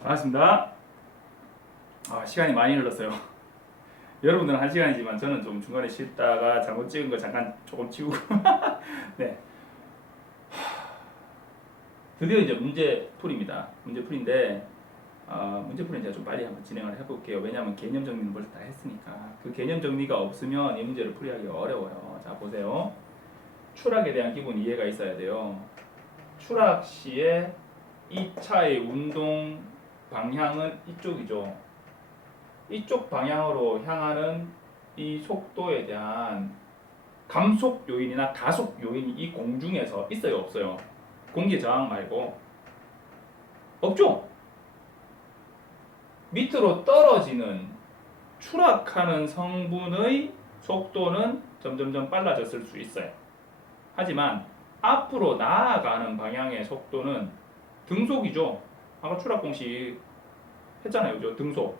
반갑습니다. 시간이 많이 흘렀어요. 여러분들은 1시간이지만 저는 좀 중간에 쉬다가 잘못 찍은 거 잠깐 조금 치우고 네. 드디어 이제 문제풀이입니다. 문제풀인데 문제풀이는 제가 좀 빨리 한번 진행을 해볼게요. 왜냐하면 개념 정리는 벌써 다 했으니까. 그 개념 정리가 없으면 이 문제를 풀이하기 어려워요. 자, 보세요. 추락에 대한 기본 이해가 있어야 돼요. 추락 시에 이 차의 운동 방향은 이쪽이죠. 이쪽 방향으로 향하는 이 속도에 대한 감속 요인이나 가속 요인이 이 공중에서 있어요, 없어요? 공기 저항 말고 없죠. 밑으로 떨어지는 추락하는 성분의 속도는 점점점 빨라졌을 수 있어요. 하지만 앞으로 나아가는 방향의 속도는 등속이죠. 아까 추락 공식 했잖아요, 그죠? 등속.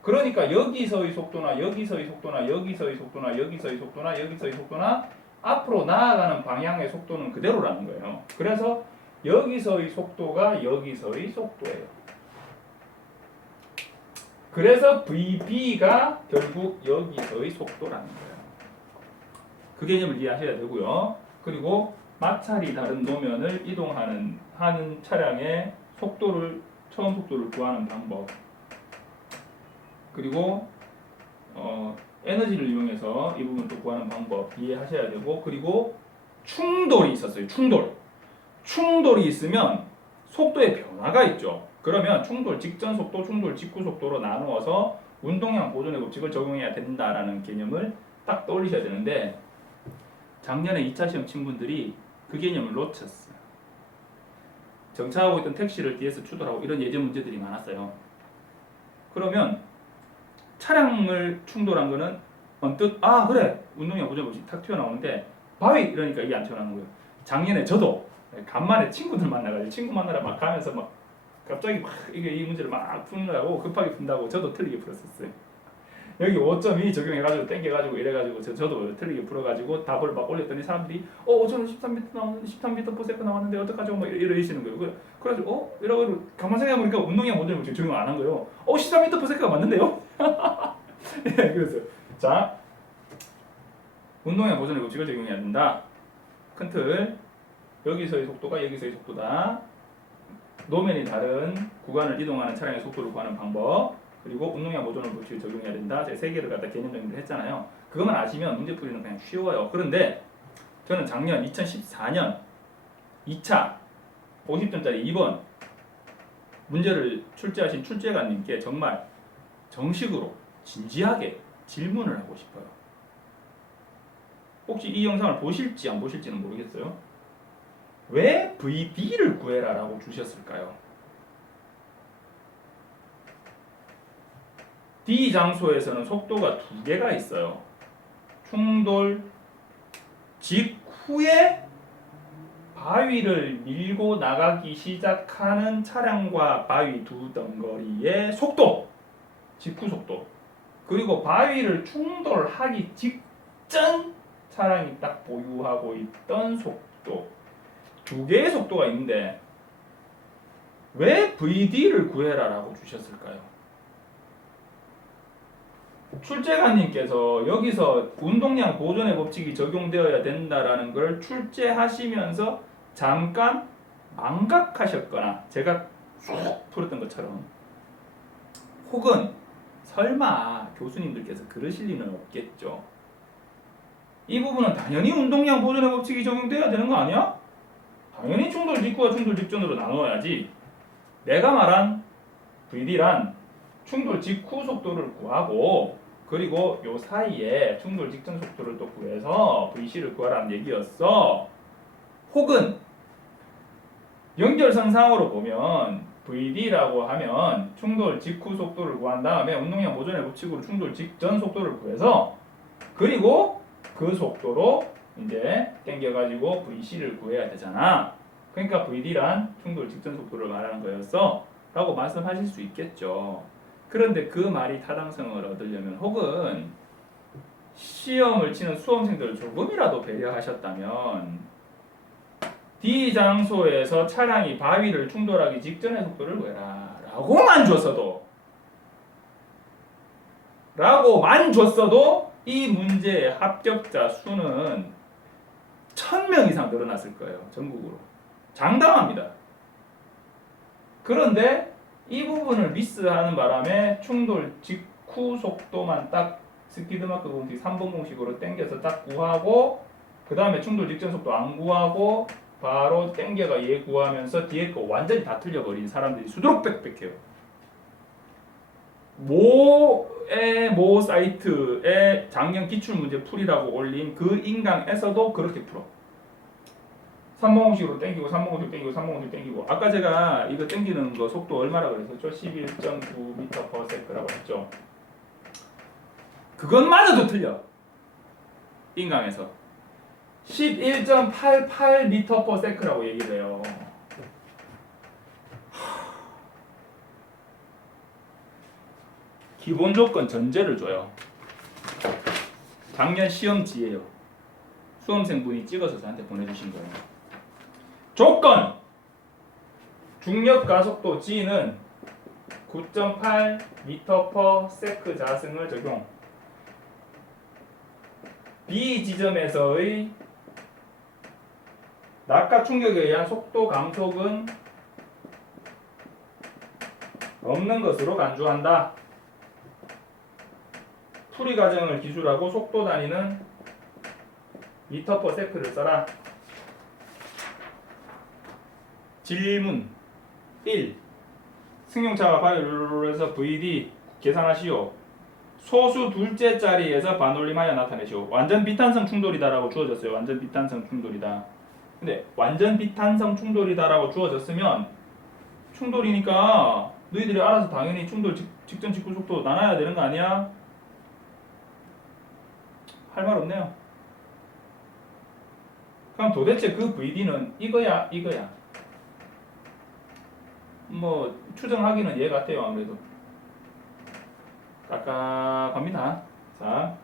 그러니까 여기서의 속도나 여기서의 속도나 여기서의 속도나 여기서의 속도나 여기서의 속도나 앞으로 나아가는 방향의 속도는 그대로라는 거예요. 그래서 여기서의 속도가 여기서의 속도예요. 그래서 VB가 결국 여기서의 속도라는 거예요. 그 개념을 이해하셔야 되고요. 그리고 마찰이 다른 노면을 이동하는 차량의 속도를 처음 속도를 구하는 방법. 그리고 에너지를 이용해서 이 부분을 구하는 방법 이해하셔야 되고, 그리고 충돌이 있었어요. 충돌이 있으면 속도의 변화가 있죠. 그러면 충돌 직전 속도, 충돌 직후 속도로 나누어서 운동량 보존의 법칙을 적용해야 된다라는 개념을 딱 떠올리셔야 되는데, 작년에 2차 시험 친구들이 그 개념을 놓쳤어요. 정차하고 있던 택시를 뒤에서 추돌하고 이런 예전 문제들이 많았어요. 그러면 차량을 충돌한 거는 언뜻 그래 운동량 보존 법칙 탁 튀어나오는데 바위 이러니까 이게 안 튀어나오는 거예요. 작년에 저도 간만에 친구들 만나가지고 친구 만나러 막 가면서 막 갑자기 막 이 문제를 막 푸느라고 급하게 푼다고 저도 틀리게 풀었었어요. 여기 5.2 적용해가지고 땡겨가지고 이래가지고 저도 틀리게 풀어가지고 답을 막 올렸더니 사람들이 저는 13m 나왔는데 13m/s 나왔는데 어떡하죠? 뭐 이러시는 거예요. 그래가지고 이러고 가만 생각해보니까 운동량 모델 지금 적용 안 한 거예요. 13m/s가 맞는데요? 네, 그래서 자, 운동량 보존의 법칙을 적용해야 된다. 큰 틀, 여기서의 속도가 여기서의 속도다. 노면이 다른 구간을 이동하는 차량의 속도를 구하는 방법, 그리고 운동량 보존의 법칙을 적용해야 된다. 제가 3개를 갖다 개념 정리를 했잖아요. 그것만 아시면 문제 풀이는 그냥 쉬워요. 그런데 저는 작년 2014년 2차 50점짜리 2번 문제를 출제하신 출제관님께 정말 정식으로 진지하게 질문을 하고 싶어요. 혹시 이 영상을 보실지 안 보실지는 모르겠어요. 왜 VB를 구해라 라고 주셨을까요? D 장소에서는 속도가 2개가 있어요. 충돌 직후에 바위를 밀고 나가기 시작하는 차량과 바위 두 덩거리의 속도, 직후 속도, 그리고 바위를 충돌하기 직전 차량이 딱 보유하고 있던 속도, 2개의 속도가 있는데 왜 VD를 구해라 라고 주셨을까요? 출제관님께서 여기서 운동량 보존의 법칙이 적용되어야 된다라는 걸 출제하시면서 잠깐 망각하셨거나 제가 쭉 풀었던 것처럼, 혹은 설마 교수님들께서 그러실 리는 없겠죠. 이 부분은 당연히 운동량 보존의 법칙이 적용되어야 되는 거 아니야? 당연히 충돌 직후와 충돌 직전으로 나눠야지. 내가 말한 VD란 충돌 직후 속도를 구하고, 그리고 요 사이에 충돌 직전 속도를 또 구해서 VC를 구하라는 얘기였어. 혹은 연결선상으로 보면 VD라고 하면 충돌 직후 속도를 구한 다음에 운동량 보존의 법칙으로 충돌 직전 속도를 구해서, 그리고 그 속도로 이제 땡겨가지고 VC를 구해야 되잖아. 그러니까 VD란 충돌 직전 속도를 말하는 거였어 라고 말씀하실 수 있겠죠. 그런데 그 말이 타당성을 얻으려면, 혹은 시험을 치는 수험생들을 조금이라도 배려하셨다면 D 장소에서 차량이 바위를 충돌하기 직전의 속도를 구해라 라고만 줬어도 이 문제의 합격자 수는 1000명 이상 늘어났을 거예요. 전국으로. 장담합니다. 그런데 이 부분을 미스하는 바람에 충돌 직후 속도만 딱 스피드마크 공식 3번 공식으로 당겨서 딱 구하고 그 다음에 충돌 직전 속도 안 구하고 바로 당겨가 얘 구하면서 뒤에 거 완전히 다 틀려버린 사람들이 수두룩 빽빽해요. 모 사이트에 작년 기출문제 풀이라고 올린 그 인강에서도 그렇게 풀어. 3번 공식으로 땡기고 3번 공식 땡기고 3번 공식 땡기고 아까 제가 이거 땡기는 거 속도 얼마라고 그랬었죠? 11.9m/s라고 했죠. 그것마저도 틀려. 인강에서 11.88m/s라고 얘기를 해요. 기본 조건 전제를 줘요. 작년 시험지예요. 수험생분이 찍어서 저한테 보내주신 거예요. 조건! 중력 가속도 g는 9.8m/s 자승을 적용. B 지점에서의 낙하 충격에 의한 속도 감속은 없는 것으로 간주한다. 풀이 과정을 기술하고 속도 단위는 m/s를 써라. 질문 1. 승용차와 바이올에서 VD 계산하시오. 소수 둘째 자리에서 반올림하여 나타내시오. 완전 비탄성 충돌이다라고 주어졌어요. 완전 비탄성 충돌이다. 근데 완전 비탄성 충돌이다라고 주어졌으면 충돌이니까 너희들이 알아서 당연히 충돌 직전 직후 속도 나눠야 되는 거 아니야? 할 말 없네요. 그럼 도대체 그 VD는 이거야, 이거야? 뭐 추정하기는 얘 같아요. 아무래도 깜깜합니다. 자,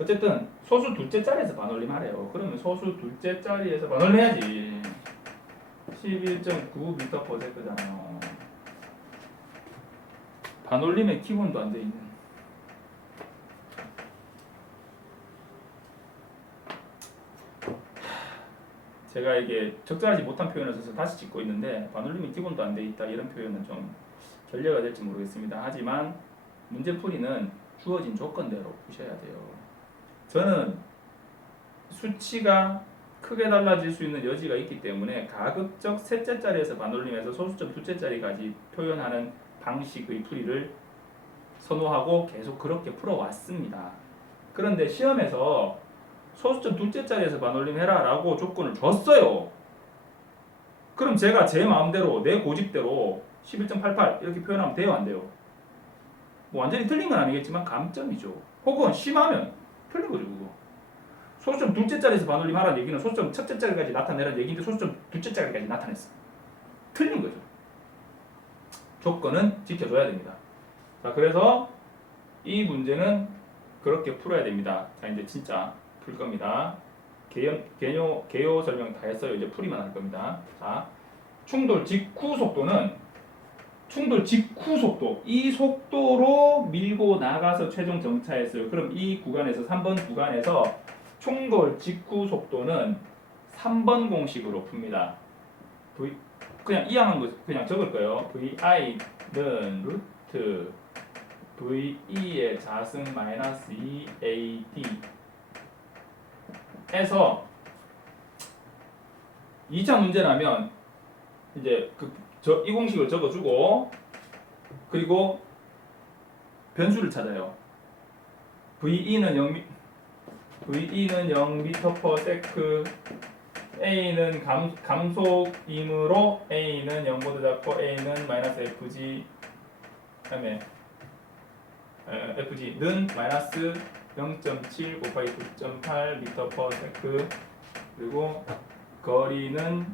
어쨌든 소수 둘째 자리에서 반올림 하래요. 그러면 소수 둘째 자리에서 반올림 해야지. 11.9m/s잖아요. 반올림의 기본도 안 돼 있는. 제가 이게 적절하지 못한 표현을 써서 다시 찍고 있는데 반올림이 기본도 안 돼 있다 이런 표현은 좀 결례가 될지 모르겠습니다. 하지만 문제풀이는 주어진 조건대로 푸셔야 돼요. 저는 수치가 크게 달라질 수 있는 여지가 있기 때문에 가급적 셋째 자리에서 반올림해서 소수점 둘째 자리까지 표현하는 방식의 풀이를 선호하고 계속 그렇게 풀어왔습니다. 그런데 시험에서 소수점 둘째 자리에서 반올림 해라 라고 조건을 줬어요. 그럼 제가 제 마음대로 내 고집대로 11.88 이렇게 표현하면 돼요, 안 돼요? 뭐 완전히 틀린 건 아니겠지만 감점이죠. 혹은 심하면 틀린 거죠, 그거. 소수점 둘째 자리에서 반올림 하라는 얘기는 소수점 첫째 자리까지 나타내라는 얘기인데 소수점 둘째 자리까지 나타냈어. 틀린 거죠. 조건은 지켜줘야 됩니다. 자, 그래서 이 문제는 그렇게 풀어야 됩니다. 자, 이제 진짜 풀 겁니다. 개요 설명 다 했어요. 이제 풀이만 할 겁니다. 자, 충돌 직후 속도는 충돌 직후 속도, 이 속도로 밀고 나가서 최종 정차했어요. 그럼 이 구간에서 3번 구간에서 충돌 직후 속도는 3번 공식으로 풉니다. 그냥 이항한 거 그냥 적을 거예요. VI는 루트 VE의 자승 마이너스 2AD 에서 2차 문제라면 이제 이 공식을 적어주고 그리고 변수를 찾아요. VE는 0m/s, A는 감속이므로 A는 0보다 작고 A는 마이너스 FG 그다음에 FG는 마이너스 0.7 곱하기 9.8m/s 그리고 거리는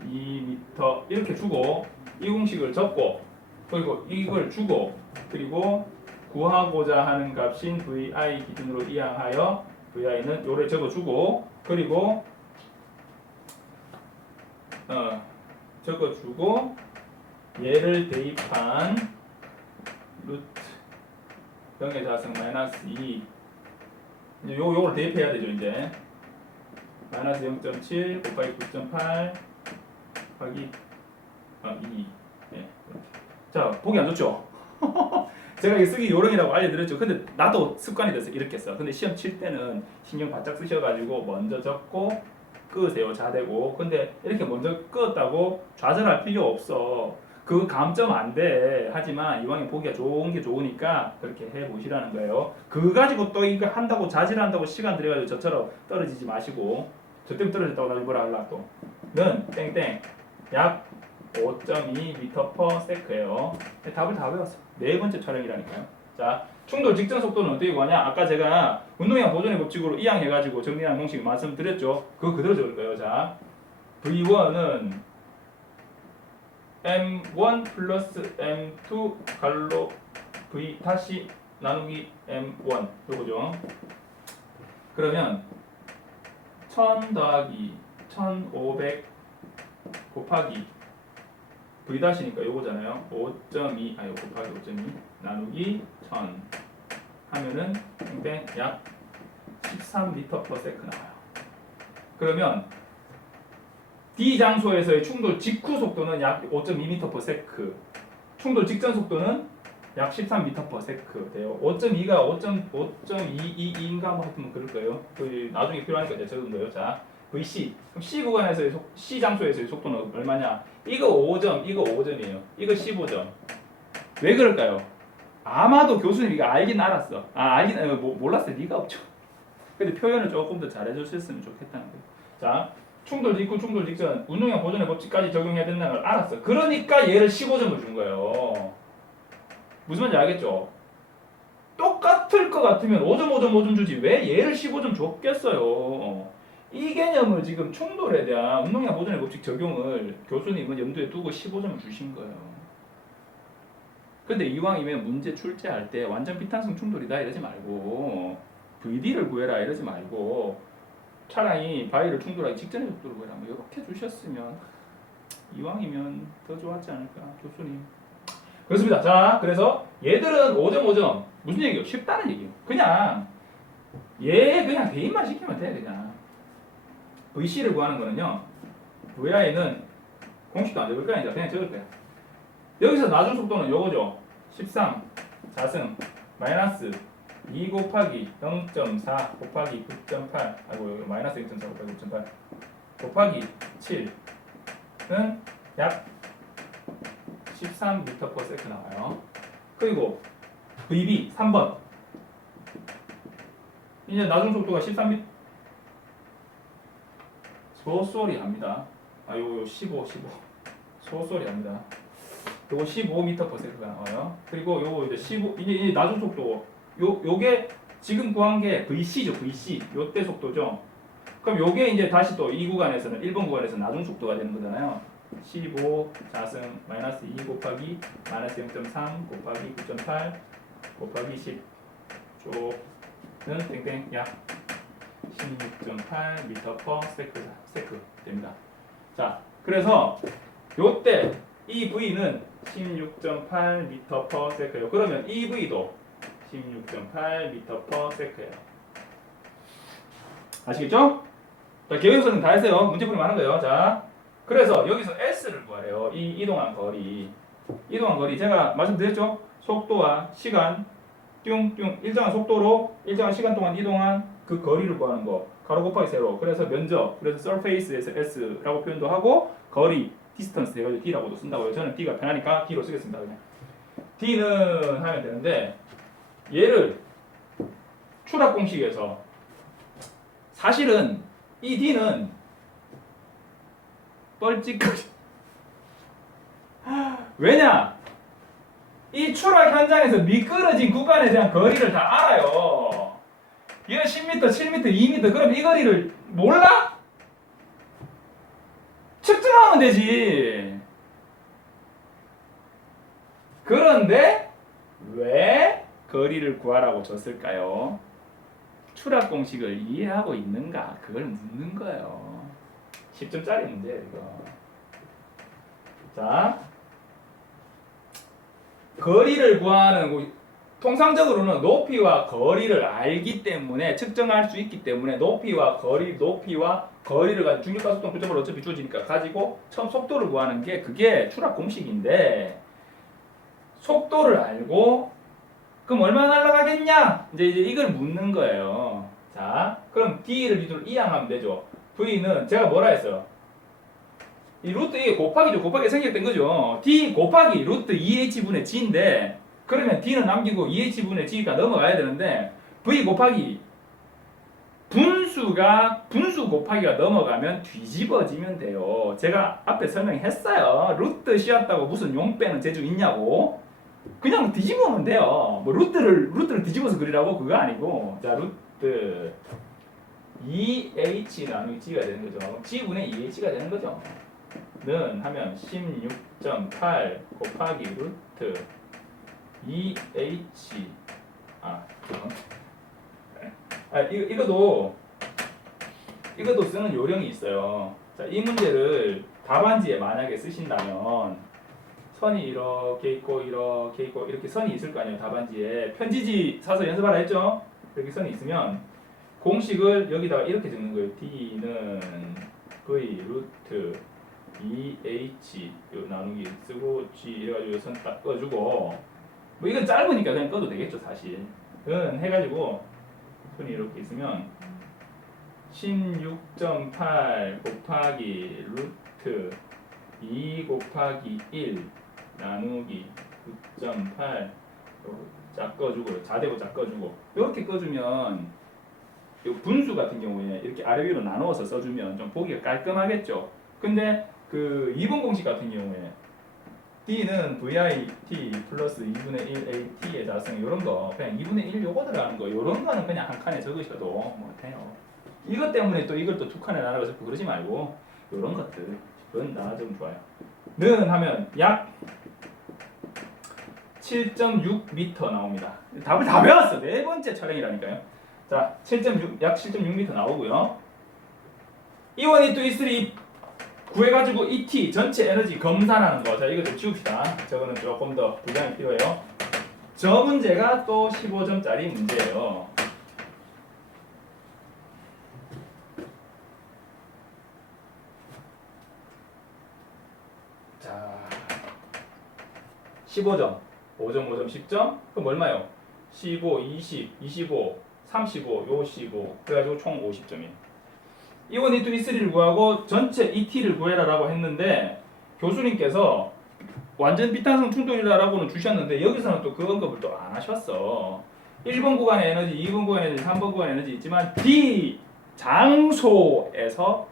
2m 이렇게 주고 이 공식을 적고 그리고 이걸 주고 그리고 구하고자 하는 값인 VI 기준으로 이항하여 VI는 요래 적어주고 그리고 적어주고 얘를 대입한 루트 0의 자승 마이너스 2 이제 요걸 대입해야 되죠 이제 마이너스 0.7 곱하기 9.8 곱하기 2 예. 자 보기 안 좋죠? 제가 이게 쓰기 요령이라고 알려드렸죠. 근데 나도 습관이 돼서 이렇게 써. 근데 시험 칠 때는 신경 바짝 쓰셔가지고 먼저 적고 끄세요 자대고. 근데 이렇게 먼저 끄었다고 좌절할 필요 없어. 그 감점 안 돼. 하지만 이왕에 보기가 좋은 게 좋으니까 그렇게 해보시라는 거예요. 그거 가지고 또 이거 한다고 자질한다고 시간 들여가지고 저처럼 떨어지지 마시고. 저 때문에 떨어졌다고 나중에 뭐라 하려고 또. 는 땡땡 약 5.2m/s예요. 답을 다 외웠어. 네 번째 촬영이라니까요. 자, 충돌 직전 속도는 어떻게 구하냐? 아까 제가 운동량 보존의 법칙으로 이항해가지고 정리한 공식 말씀드렸죠. 그거 그대로 적을 거예요. 자, V1은 M1 플러스 M2 갈로 V 다시 나누기 M1 요거죠. 그러면 1000 더하기 1500 곱하기 V 다시니까 요거잖아요. 5.2 아니 곱하기 5.2 나누기 1000 하면은 땡땡 약 13m/s 나와요. 그러면 D 장소에서의 충돌 직후 속도는 약 5.2m/s. 충돌 직전 속도는 약 13m/s 돼요. 5.2가 5.222인가 뭐 하여튼 그럴 거예요. 그 나중에 필요하니까 이제 적은 거예요. 자, VC. 그럼 C 구간에서의 C 장소에서의 속도는 얼마냐? 이거 5점, 이거 5점이에요. 이거 15점. 왜 그럴까요? 아마도 교수님 이거 알긴 알았어. 몰랐어요. 리가 없죠. 근데 표현을 조금 더 잘해주셨으면 좋겠다는 거예요. 자, 충돌 직후, 충돌 직전, 운동량 보존의 법칙까지 적용해야 된다는 걸 알았어. 그러니까 얘를 15점을 준 거예요. 무슨 말인지 알겠죠? 똑같을 것 같으면 5점, 5점, 5점 주지 왜 얘를 15점 줬겠어요? 이 개념을 지금 충돌에 대한 운동량 보존의 법칙 적용을 교수님은 염두에 두고 15점을 주신 거예요. 근데 이왕이면 문제 출제할 때 완전 비탄성 충돌이다 이러지 말고 VD를 구해라 이러지 말고 차라리 바위를 충돌하기 직전의 속도를 구해라 뭐 이렇게 주셨으면 이왕이면 더 좋았지 않을까 교수님. 그렇습니다. 자, 그래서 얘들은 5점 5점 무슨 얘기예요? 쉽다는 얘기예요. 그냥 얘 그냥 대입만 시키면 돼. 그냥 VC를 구하는 거는요. VI는 공식도 안 적을 거야. 이제 그냥 적을 거야. 여기서 나중 속도는 요거죠. 13 자승 마이너스 2 곱하기 0.4 곱하기 9.8 아이고 마이너스 0.4 곱하기 9.8 곱하기 7은 약 13m/s 나와요. 그리고 VB 3번 이제 나중 속도가 13m 소소리 합니다. 요 15 소소리 합니다. 요거 15m/s가 나와요. 그리고 요거 이제 15 이제 나중 속도 요게 지금 구한 게 VC죠. VC 요때 속도죠. 그럼 요게 이제 다시 또 이 구간에서는 1번 구간에서 나중 속도가 되는 거잖아요. 15 자승 마이너스 2 곱하기 마이너스 0.3 곱하기 9.8 곱하기 10 쪽은 땡땡 약 16.8m/s 됩니다. 자, 그래서 요때 이 V는 16.8m/s예요. 그러면 이 V도 16.8m/s예요. 아시겠죠? 자, 계획서는 다 했어요. 문제 풀이만 하는 거예요. 자, 그래서 여기서 S를 구하래요. 이 이동한 거리. 이동한 거리 제가 말씀드렸죠? 속도와 시간 뚱뚱 일정한 속도로 일정한 시간 동안 이동한 그 거리를 구하는 거. 가로 곱하기 세로. 그래서 면적. 그래서 surface에서 S라고 표현도 하고 거리 distance 해가지고 D라고도 쓴다고 해요. 저는 D가 편하니까 D로 쓰겠습니다. 그냥 D는 하면 되는데 얘를 추락 공식에서 사실은 이 D는 뻘짓거리 왜냐? 이 추락 현장에서 미끄러진 구간에 대한 거리를 다 알아요. 이건 10m, 7m, 2m 그럼 이 거리를 몰라? 측정하면 되지. 그런데 왜 거리를 구하라고 줬을까요? 추락 공식을 이해하고 있는가? 그걸 묻는 거예요. 10점짜리 문제예요, 이거. 자, 거리를 구하는 통상적으로는 높이와 거리를 알기 때문에 측정할 수 있기 때문에 높이와 거리를 가지고 중력가속도 표점을 어차피 주어지니까 가지고 처음 속도를 구하는 게 그게 추락 공식인데 속도를 알고 그럼 얼마나 날아가겠냐? 이제 이걸 묻는 거예요. 자, 그럼 D를 기준으로 이항하면 되죠. V는 제가 뭐라 했어요? 이 루트 이게 곱하기죠. 곱하기 생략된 거죠. D 곱하기 루트 2H분의 G인데 그러면 D는 남기고 2H분의 G가 넘어가야 되는데 V 곱하기 분수 곱하기가 넘어가면 뒤집어지면 돼요. 제가 앞에 설명했어요. 루트 씌웠다고 무슨 용 빼는 재주 있냐고. 그냥 뒤집으면 돼요. 뭐 루트를 뒤집어서 그리라고 그거 아니고. 자, 루트 2H 나누기 G가 되는 거죠. G분의 2H가 되는 거죠. 는 하면 16.8 곱하기 루트 2H 이것도 쓰는 요령이 있어요. 자, 이 문제를 답안지에 만약에 쓰신다면 선이 이렇게 있고 이렇게 선이 있을 거 아니에요. 답안지에 편지지 사서 연습하라 했죠. 이렇게 선이 있으면 공식을 여기다가 이렇게 적는 거예요. D는 V 루트 2H 나누기 쓰고 G 이래가지고 선 딱 꺼주고 뭐 이건 짧으니까 그냥 꺼도 되겠죠 사실. 은 해가지고 선이 이렇게 있으면 16.8 곱하기 루트 2 곱하기 1 나누기 9.8 짝 꺼주고 자대고 짝 꺼주고 이렇게 꺼주면 이 분수 같은 경우에 이렇게 아래 위로 나누어서 써주면 좀 보기가 깔끔하겠죠. 근데 그 2번 공식 같은 경우에 D는 VIT 플러스 2분의 1AT의 자성 이런 거 그냥 2분의 1 요거 들어가는 거 이런 거는 그냥 한 칸에 적으셔도 뭐 돼요. 이것 때문에 또 이걸 또 두 칸에 나눠서 적고 그러지 말고 이런 것들은 나눠주면 좋아요. 는 하면 약 7.6m 나옵니다. 답을 다 배웠어. 네 번째 촬영이라니까요. 자, 약 7.6m 나오고요. E1, E2, E3 구해가지고 ET 전체 에너지 검산하는 거. 자, 이거 좀 지웁시다. 저거는 조금 더 분량이 필요해요. 저 문제가 또 15점짜리 문제예요. 자, 15점, 5점, 5점, 10점. 그럼 얼마요? 15, 20, 25, 35, 요 15. 그래가지고 총 50점이에요. E1, E2, E3를 구하고 전체 ET를 구해라라고 했는데 교수님께서 완전 비탄성 충돌이라고는 주셨는데 여기서는 또 그 언급을 또 안 하셨어. 1번 구간의 에너지, 2번 구간의 에너지, 3번 구간의 에너지 있지만 D 장소에서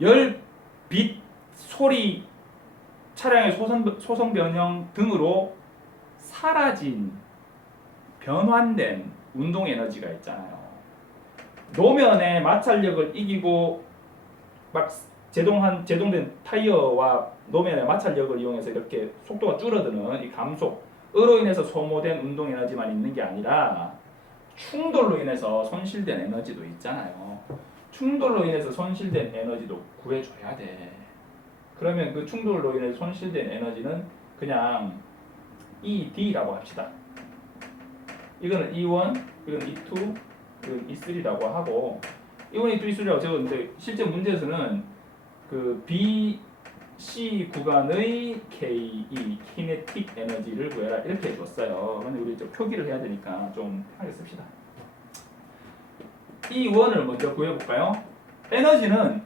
열, 빛, 소리, 차량의 소성 변형 등으로 사라진 변환된 운동 에너지가 있잖아요. 노면의 마찰력을 이기고 막 제동된 타이어와 노면의 마찰력을 이용해서 이렇게 속도가 줄어드는 이 감속으로 인해서 소모된 운동 에너지만 있는 게 아니라 충돌로 인해서 손실된 에너지도 있잖아요. 충돌로 인해서 손실된 에너지도 구해줘야 돼. 그러면 그 충돌로 인해서 손실된 에너지는 그냥 ED라고 합시다. 이거는 E1, 이건 E2, 이건 E3라고 하고 E1, E2, E3라고 적었는데 실제 문제에서는 그 BC 구간의 KE, 키네틱 에너지를 구해라 이렇게 해줬어요. 그런데 우리 좀 표기를 해야 되니까 좀 편하게 씁시다. E1을 먼저 구해볼까요? 에너지는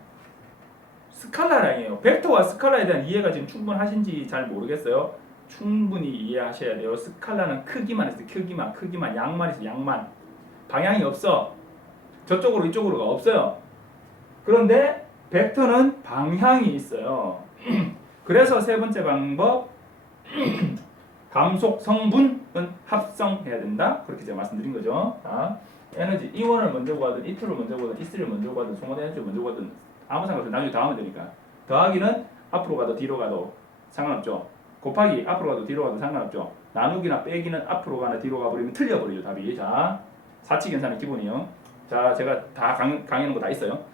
스칼라량이에요. 벡터와 스칼라에 대한 이해가 지금 충분하신지 잘 모르겠어요. 충분히 이해하셔야 돼요. 스칼라는 크기만 있어요. 크기만 양만 있어요. 양만. 방향이 없어. 저쪽으로 이쪽으로가 없어요. 그런데 벡터는 방향이 있어요. 그래서 세 번째 방법 감속 성분은 합성해야 된다. 그렇게 제가 말씀드린 거죠. 자, 에너지 E1을 먼저 구하든 E2를 먼저 구하든 E3를 먼저 구하든 소모된 에너지를 먼저 구하든 아무 상관없어요. 나중에 다 하면 되니까. 더하기는 앞으로 가도 뒤로 가도 상관없죠. 곱하기 앞으로 가도 뒤로 가도 상관없죠. 나누기나 빼기는 앞으로 가나 뒤로 가버리면 틀려버리죠. 답이. 자, 사치 계산의 기본이요. 자, 제가 다 강의하는 거 다 있어요.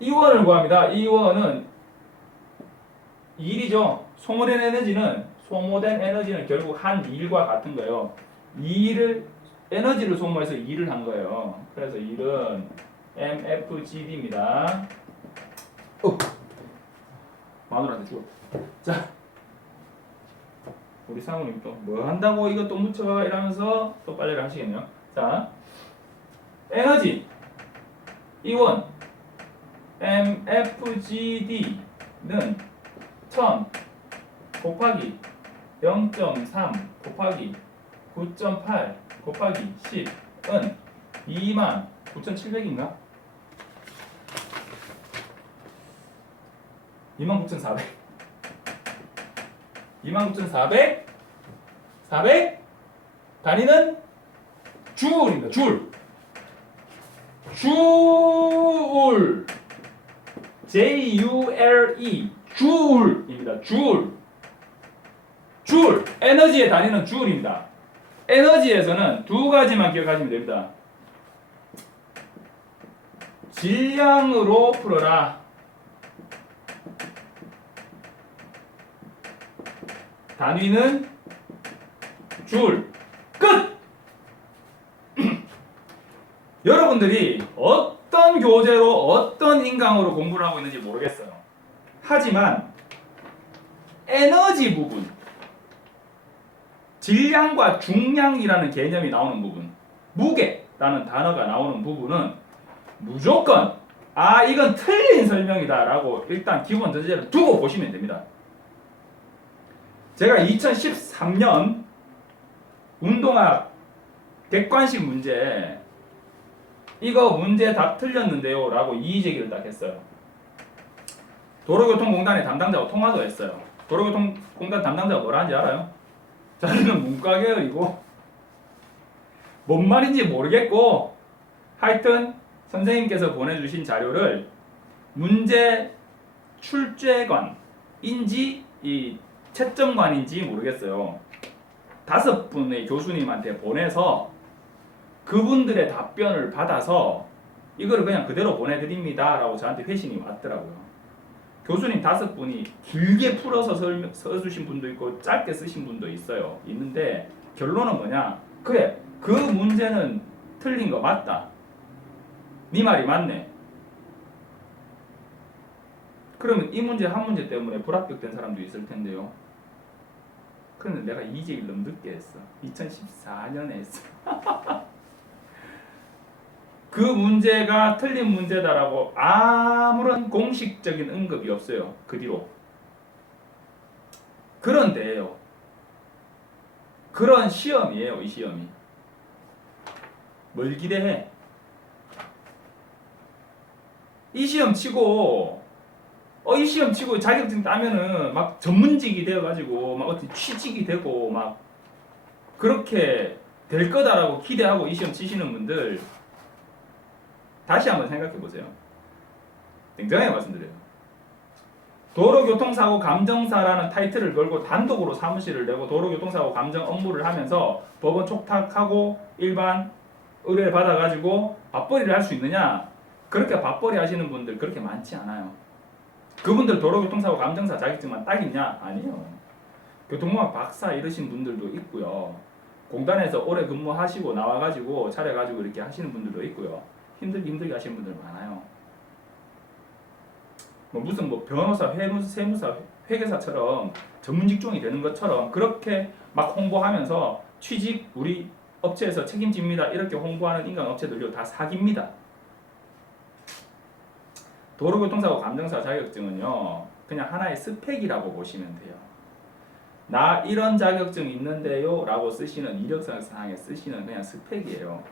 E1을 구합니다. E1은 1이죠. 소모된 에너지는 소모된 에너지는 결국 한 일과 같은 거예요. 에너지를 소모해서 일을 한 거예요. 그래서 일은 MFGD입니다. 마누라한테 죽어. 자, 우리 사모님 또 뭐 한다고 이거 또 묻혀 이러면서 또 빨래를 하시겠네요. 자, 에너지 이원 MFGD는 1000 곱하기 0.3 곱하기 9.8 곱하기 10은 29,700인가? 29,400 29,400 400 단위는 줄입니다. 줄 J-U-L-E 줄입니다. 줄 에너지의 단위는 줄입니다. 에너지에서는 두 가지만 기억하시면 됩니다. 질량으로 풀어라. 단위는 줄. 끝! 여러분들이 어떤 교재로 어떤 인강으로 공부를 하고 있는지 모르겠어요. 하지만 에너지 부분, 질량과 중량이라는 개념이 나오는 부분, 무게라는 단어가 나오는 부분은 무조건 이건 틀린 설명이다 라고 일단 기본 전제를 두고 보시면 됩니다. 제가 2013년 운동학 객관식 문제 이거 문제 다 틀렸는데요 라고 이의제기를 딱 했어요. 도로교통공단의 담당자하고 통화도 했어요. 도로교통공단 담당자가 뭐라 하는지 알아요? 자기는 문과 계열이고 뭔 말인지 모르겠고 하여튼 선생님께서 보내주신 자료를 문제 출제관인지 이 채점관인지 모르겠어요. 5분의 교수님한테 보내서 그분들의 답변을 받아서 이거를 그냥 그대로 보내드립니다 라고 저한테 회신이 왔더라고요. 교수님 5분이 길게 풀어서 써주신 분도 있고 짧게 쓰신 분도 있는데 결론은 뭐냐? 그래, 그 문제는 틀린 거 맞다. 네 말이 맞네. 그러면 이 문제 한 문제 때문에 불합격된 사람도 있을 텐데요. 그런데 내가 이의제기를 너무 늦게 했어. 2014년에 했어. 그 문제가 틀린 문제다라고 아무런 공식적인 언급이 없어요. 그 뒤로. 그런데요. 그런 시험이에요. 이 시험이. 뭘 기대해? 이 시험 치고 자격증 따면은 막 전문직이 되어가지고 막 어떤 취직이 되고 막 그렇게 될 거다라고 기대하고 이 시험 치시는 분들 다시 한번 생각해 보세요. 냉정하게 말씀드려요. 도로교통사고 감정사라는 타이틀을 걸고 단독으로 사무실을 내고 도로교통사고 감정 업무를 하면서 법원 촉탁하고 일반 의뢰를 받아가지고 밥벌이를 할 수 있느냐? 그렇게 밥벌이 하시는 분들 그렇게 많지 않아요. 그분들 도로교통사고 감정사 자격증만 따겠냐? 아니요. 교통공학 박사 이러신 분들도 있고요. 공단에서 오래 근무하시고 나와가지고 차려가지고 이렇게 하시는 분들도 있고요. 힘들게 하시는 분들 많아요. 무슨 변호사, 세무사, 회계사처럼 전문 직종이 되는 것처럼 그렇게 막 홍보하면서 취직 우리 업체에서 책임집니다 이렇게 홍보하는 인간 업체들도 다 사기입니다. 도로교통사고 감정사 자격증은요 그냥 하나의 스펙이라고 보시면 돼요. 나 이런 자격증 있는데요 라고 쓰시는 이력서상에 쓰시는 그냥 스펙이에요.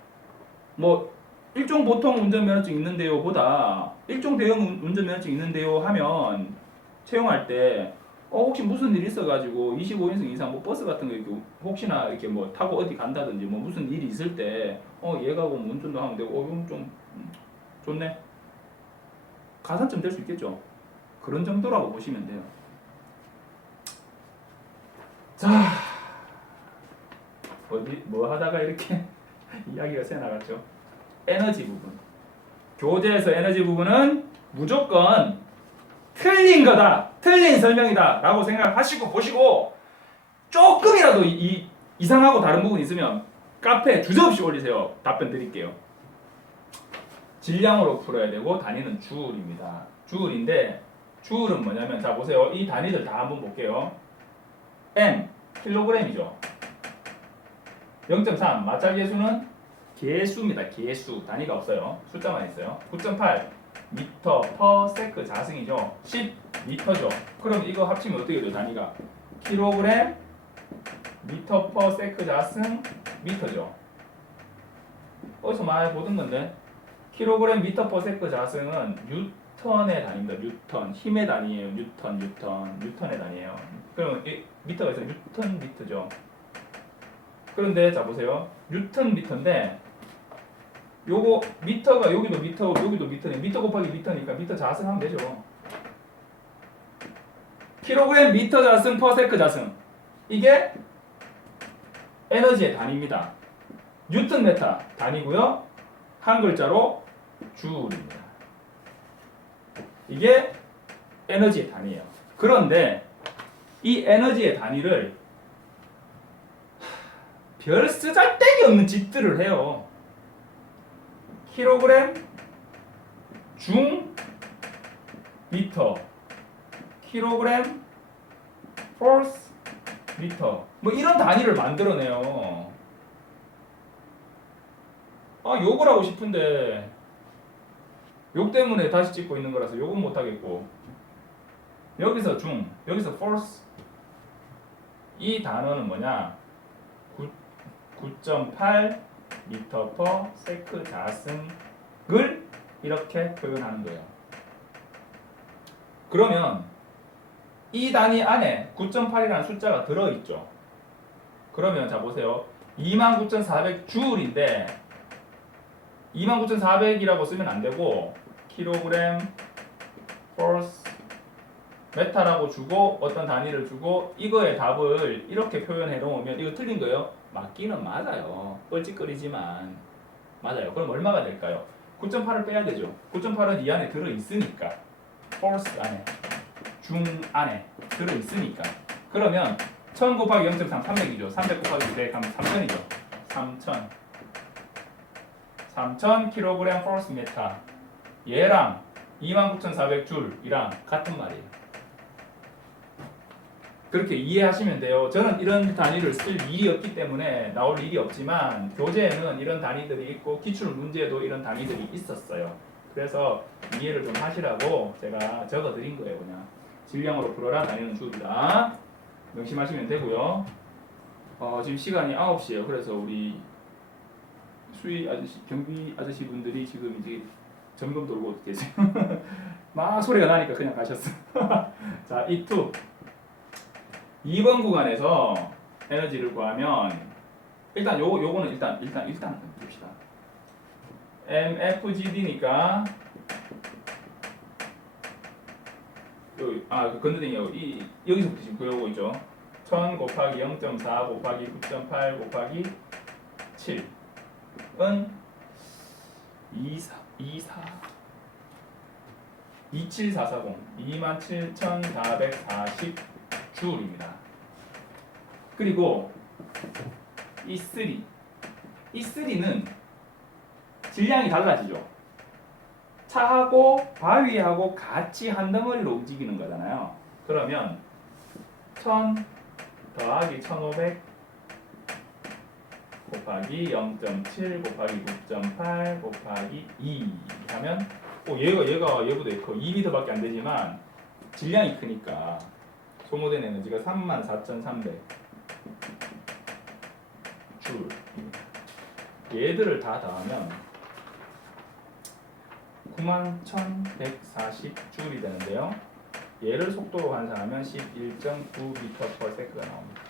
일종 보통 운전면허증 있는데요 보다 일종 대형 운전면허증 있는데요 하면 채용할 때 혹시 무슨 일 있어가지고 25인승 이상 버스 같은 거 이렇게 혹시나 이렇게 타고 어디 간다든지 무슨 일이 있을 때 얘가 운전도 하면 되고 이건 좀 좋네 가산점 될 수 있겠죠. 그런 정도라고 보시면 돼요. 자, 뭐 하다가 이렇게 이야기가 새 나갔죠. 에너지 부분. 교재에서 에너지 부분은 무조건 틀린 거다, 틀린 설명이다 라고 생각하시고 보시고 조금이라도 이상하고 다른 부분 있으면 카페에 주저없이 올리세요. 답변 드릴게요. 질량으로 풀어야 되고 단위는 주울입니다. 주울인데 주울은 뭐냐면 자 보세요. 이 단위들 다 한번 볼게요. M 킬로그램이죠. 0.3 마찰 계수는 개수입니다. 개수 단위가 없어요. 숫자만 있어요. 9.8 미터 퍼 세크 자승이죠. 10 미터죠. 그럼 이거 합치면 어떻게 돼요? 단위가 킬로그램 미터 퍼 세크 자승 미터죠. 어디서 많이 보던 건데 킬로그램 미터 퍼 세크 자승은 뉴턴의 단위입니다. 뉴턴 힘의 단위예요. 뉴턴의 단위예요. 그러면 이 미터가 있어요. 뉴턴 미터죠. 그런데 자 보세요. 뉴턴 미터인데 요거 미터가 여기도 미터 여기도 미터네. 미터 곱하기 미터니까 미터 자승 하면 되죠. 킬로그램 미터 자승 퍼 세크 자승 이게 에너지의 단위입니다. 뉴턴 메타 단위고요. 한 글자로 주울입니다. 이게 에너지의 단위예요. 그런데 이 에너지의 단위를 별 쓰잘데기 없는 짓들을 해요. 킬로그램 중 미터 킬로그램 force 미터 뭐 이런 단위를 만들어내요. 아 욕을 하고 싶은데 욕 때문에 다시 찍고 있는 거라서 욕은 못하겠고 여기서 중 여기서 force 이 단어는 뭐냐 9.8 미터 퍼 세크 자승을 이렇게 표현하는 거예요. 그러면 이 단위 안에 9.8이라는 숫자가 들어있죠. 그러면 자 보세요. 29,400 줄인데 29,400이라고 쓰면 안 되고 킬로그램 force 메타라고 주고 어떤 단위를 주고 이거의 답을 이렇게 표현해 놓으면 이거 틀린 거예요? 맞기는 맞아요. 뻘짓거리지만 맞아요. 그럼 얼마가 될까요? 9.8을 빼야 되죠. 9.8은 이 안에 들어있으니까 force 안에 중 안에 들어있으니까 그러면 1000 곱하기 0.3 300이죠. 300 곱하기 100 하면 3000이죠. 3000 kg force 메타 얘랑 29,400줄이랑 같은 말이에요. 그렇게 이해하시면 돼요. 저는 이런 단위를 쓸 일이 없기 때문에 나올 일이 없지만 교재에는 이런 단위들이 있고 기출 문제에도 이런 단위들이 있었어요. 그래서 이해를 좀 하시라고 제가 적어드린 거예요. 그냥 질량으로 풀어라 단위는 주다. 명심하시면 되고요. 지금 시간이 9시예요. 그래서 우리 수의 아저씨, 경비 아저씨 분들이 지금 이제 점검 돌고 계세요. 막 소리가 나니까 그냥 가셨어. 자, E2 2번 구간에서 에너지를 구하면 일단 요거는 일단 봅시다. MFGD니까 건드리기 여기서부터 지금 구해오고 있죠. 1000 곱하기 0.4 곱하기 9.8 곱하기 7은 27440 27,440 줄입니다. 그리고 E3는 질량이 달라지죠. 차하고 바위하고 같이 한 덩어리로 움직이는 거잖아요. 그러면 1000 더하기 1500 곱하기 0.7 곱하기 9.8 곱하기 2 하면 얘보다 커. 2m밖에 안 되지만 질량이 크니까 소모된 에너지가 34,300 줄. 얘들을 다 더하면 91,140 줄이 되는데요. 얘를 속도로 환산하면 11.9m/s가 나옵니다.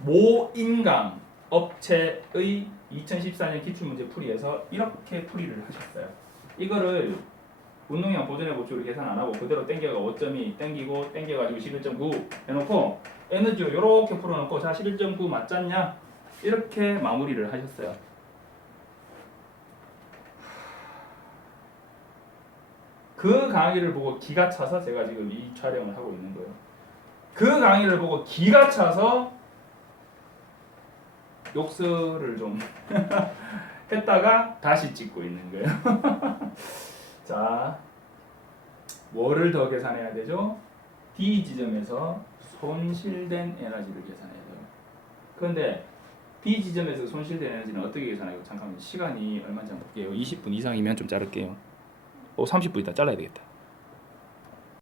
모 인강 업체의 2014년 기출문제 풀이에서 이렇게 풀이를 하셨어요. 이거를 운동량 보존의 법칙으로 계산 안 하고 그대로 땡겨가 5.2 땡기고 땡겨가지고 11.9 해놓고 에너지로 이렇게 풀어놓고 자 11.9 맞잖냐 이렇게 마무리를 하셨어요. 그 강의를 보고 기가 차서 제가 지금 이 촬영을 하고 있는 거예요. 그 강의를 보고 기가 차서 욕설을 좀 했다가 다시 찍고 있는 거예요. 자, 뭐를 더 계산해야 되죠? D 지점에서 손실된 에너지를 계산해야 돼요. 그런데 D 지점에서 손실된 에너지는 어떻게 계산해요? 잠깐만 시간이 얼마인지 한번 볼게요. 20분 이상이면 좀 자를게요. 30분 있다 잘라야 되겠다.